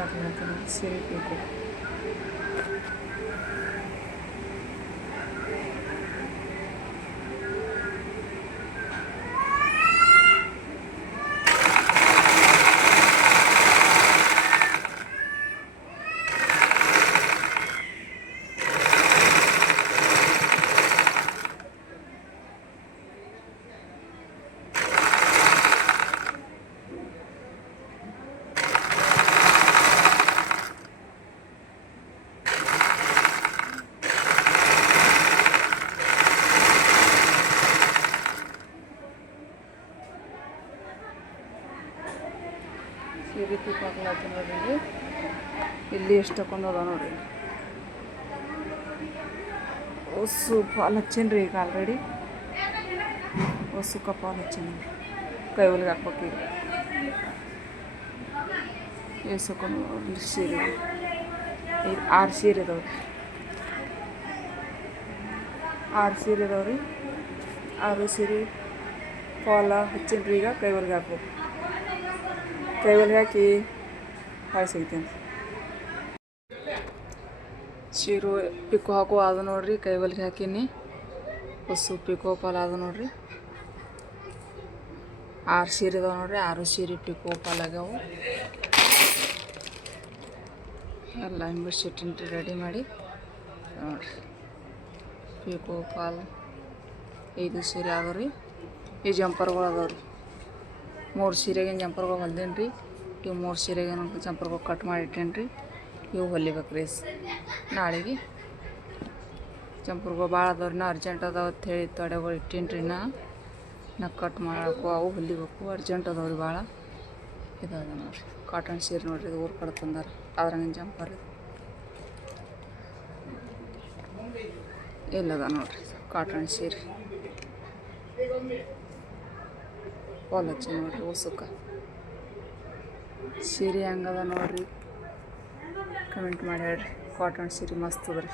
ಹಾಕ್ಲತ್ತಾನ ಸೀರೆ ಬೇಕು. ಸೀರೆ ಪಿಕ್ ಹಾಕ್ಲತ್ತ ನೋಡ್ರಿ. ಇಲ್ಲಿ ಎಷ್ಟು ತಗೊಂಡದ ನೋಡ್ರಿ. ಹೊಸು ಪಾಲ್ ಹಚ್ಚೇನ್ರಿ ಈಗ ಆಲ್ರೆಡಿ. ಹೊಸು ಪಾಲ್ ಹಚ್ಚೇನಿ. ಕೈ ಹೊಲಿಗೆ ಹಾಕ್ಬೇಕು ಈಗ. ಎಸ್ಕೊಂಡು ನೋಡ್ರಿ ಸೀರೆ. ಈಗ 6 ಸೀರೆ ಇದಾವ್ರಿ. 6 ಸೀರೆ ಇದಾವ್ರಿ. 6 ಸೀರೆ ಪಾಲ ಹಚ್ಚೇನ್ರಿ ಈಗ. ಕೈ ಹೊಲಿಗೆ ಹಾಕ್ಬೇಕು. ಕೈ ಹೊಲಿಗೆ ಹಾಕಿ ಹಾಯ್ಸೈತೇನೆ. ಸೀರೆ ಪಿಕ್ಕು ಹಾಕೋ ಅದು ನೋಡ್ರಿ. ಕೈ ಹೊಲಿಗೆ ಹಾಕೀನಿ. ಹೊಸು ಪಿಕೋ ಪಾಲ್ ಅದು ನೋಡ್ರಿ. 6 ಸೀರೆ ಇದಾವೆ ನೋಡ್ರಿ. 6 ಸೀರೆ ಪಿಕೋ ಪಾಲ್ ಆಗ್ಯಾವು. ಎಲ್ಲ ಹಿಂಗೆ ರೆಡಿ ಮಾಡಿ ನೋಡ್ರಿ. ಪಿಕೋ ಪಾಲ್ 5 ಸೀರೆ ಅದಾವ ರೀ. ಈ ಜಂಪರ್ಗಳು ಅದಾವ ರೀ. 3 ಸೀರೆಗಿನ ಜಂಪರ್ಗಳು ಹೊಲ್ದೇನಿ ರೀ. ಇವು 3 ಸೀರೆಗಿನ ಜಂಪರ್ಗಳು ಕಟ್ ಮಾಡಿ ಇಟ್ಟೇನಿ ರೀ. ಇವು ಹೊಲಿಬೇಕು ರೀ ನಾಳೆಗೆ. ಜಂಪರ್ಗಳು ಭಾಳ ಅದಾವ್ರಿ. ನಾ ಅರ್ಜೆಂಟ್ ಅದಾವ ಅಂತ ಹೇಳಿ ತೊಡೆಗಳು ಇಟ್ಟೇನಿ ರೀ. ನಾ ಕಟ್ ಮಾಡಬೇಕು. ಅವು ಹೊಲಿಬೇಕು. ಅರ್ಜೆಂಟ್ ಅದಾವ್ರಿ ಭಾಳ. ಇದಾದ ನೋಡ್ರಿ ಕಾಟನ್ ಸೀರೆ ನೋಡ್ರಿ. ಇದು ಊರು ಕಡೆ ತಂದಾರ. ಅದ್ರಂಗಿನ ಜಂಪರ್ ಎಲ್ಲದ ನೋಡ್ರಿ ಕಾಟನ್ ಸೀರೆ. ಪಾಲ್ ಹಚ್ಚಿ ನೋಡ್ರಿ ಹೊಸಕ್ಕೆ. ಸೀರೆ ಹೆಂಗದ ನೋಡ್ರಿ ಕಮೆಂಟ್ ಮಾಡಿ ಹೇಳ್ರಿ. ಕಾಟನ್ ಸೀರೆ ಮಸ್ತ್ ಅದ ರೀ.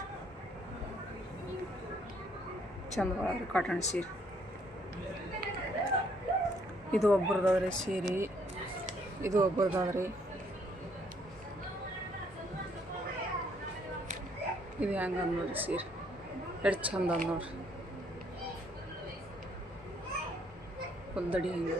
ಚಂದ ರೀ ಕಾಟನ್ ಸೀರೆ. ಇದು ಒಬ್ರದಾದ್ರಿ ಸೀರೆ. ಇದು ಒಬ್ರದಾದ್ರಿ. ಇದು ಹೆಂಗದ ನೋಡ್ರಿ ಸೀರೆ. ಎಷ್ಟು ಚಂದ ಅದ ನೋಡ್ರಿ. ಹೊಲ್ದಡಿ ಹೆಂಗೆ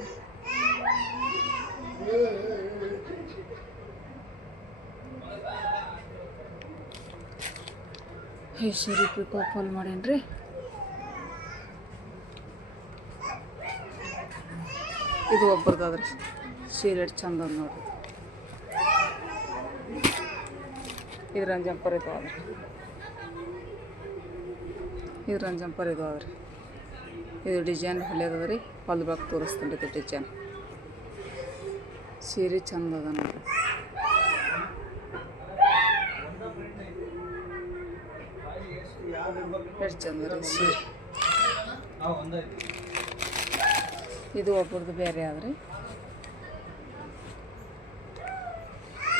ಈ ಸೀರೆ ಪಿಕೋ ಪಾಲ್ ಮಾಡೇನ್ರಿ. ಇದು ಒಬ್ರದಾದ್ರಿ ಸೀರೆ. ಎಷ್ಟು ಚಂದ ಅದ ನೋಡ್ರಿ. ಇದ್ರಂದು ಜಂಪರ್ ಇದು ಆದ್ರಿ. ಇದ್ರಂದು ಜಂಪರ್ ಇದು ಆದ್ರಿ. ಇದು ಡಿಸೈನ್ ಹೊಲಿಯದ ರೀ. ಹೊಲ್ಬೇಕು ತೋರಿಸ್ತೀನಿ ಇದು ಡಿಸೈನ್. ಸೀರೆ ಚಂದ ಅದ ನೋಡ್ರಿ. ಎಷ್ಟು ಚಂದ ರೀ ಸೀರೆ. ಇದು ಒಬ್ರದ್ದು ಬೇರೆ ಆದ್ರಿ.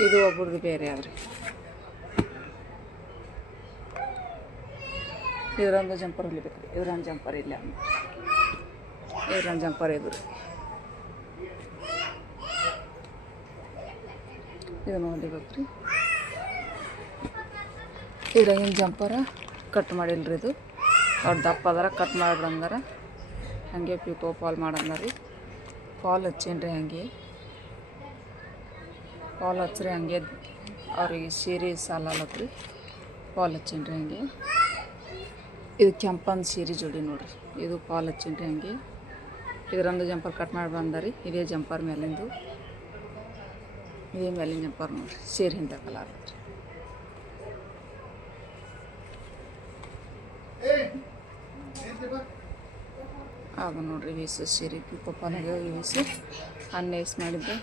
ಇದು ಒಬ್ರದ್ದು ಬೇರೆ ಆದ್ರಿ. ಇದ್ರಂದು ಜಂಪರ್ ಹೊಲಿಬೇಕು ರೀ. ಇದ್ರಂದು ಜಂಪರ್ ಇಲ್ಲ. ಇದ್ರಂದು ಜಂಪರ್ ಇದು ರೀ. ಇದನ್ನು ಹೊಲಿಬೇಕು ರೀ. ಇದ್ರಾಗಿನ ಜಂಪರ ಕಟ್ ಮಾಡಿಲ್ರಿ. ಇದು ಅವ್ರು ದಪ್ಪ ಅದಾರ ಕಟ್ ಮಾಡ್ರಂದಾರ. ಹಾಗೆ ಪಿಕೋ ಪಾಲ್ ಮಾಡಂದಾರ ರೀ. ಪಾಲ್ ಹಚ್ಚೇನಿ ರೀ. ಹಾಗೆ ಪಾಲ್ ಹಚ್ಚ್ರಿ. ಹಾಗೆ ಅವ್ರಿಗೆ ಸೀರೆ ಸಾಲತ್ರಿ. ಪಾಲ್ ಹಚ್ಚೇನಿ ರೀ. ಹಾಗೆ ಇದು ಕೆಂಪಂದು ಸೀರೆ ಜೋಡಿ ನೋಡ್ರಿ. ಇದು ಪಾಲ್ ಹಚ್ಚೇನಿ ರೀ. ಹಾಗೆ ಇದರಂದು ಜಂಪರ್ ಕಟ್ ಮಾಡಿ ಬಂದಾರಿ. ಇದೇ ಜಂಪರ್ ಮೇಲಿಂದು. ಇದೇ ಮೇಲಿನ ಜಂಪರ್ ನೋಡ್ರಿ. ಸೀರೆ ಹಿಂದ ಕಲರ್ ಆಗ ನೋಡ್ರಿ. ವೀಸು ಸೀರೆ ಪಿಕೋ ಪಾಲ್ ಆಗ್ಯಾವ. ವೀಸು ಅನ್ನ ಮಾಡಿದ್ದೆ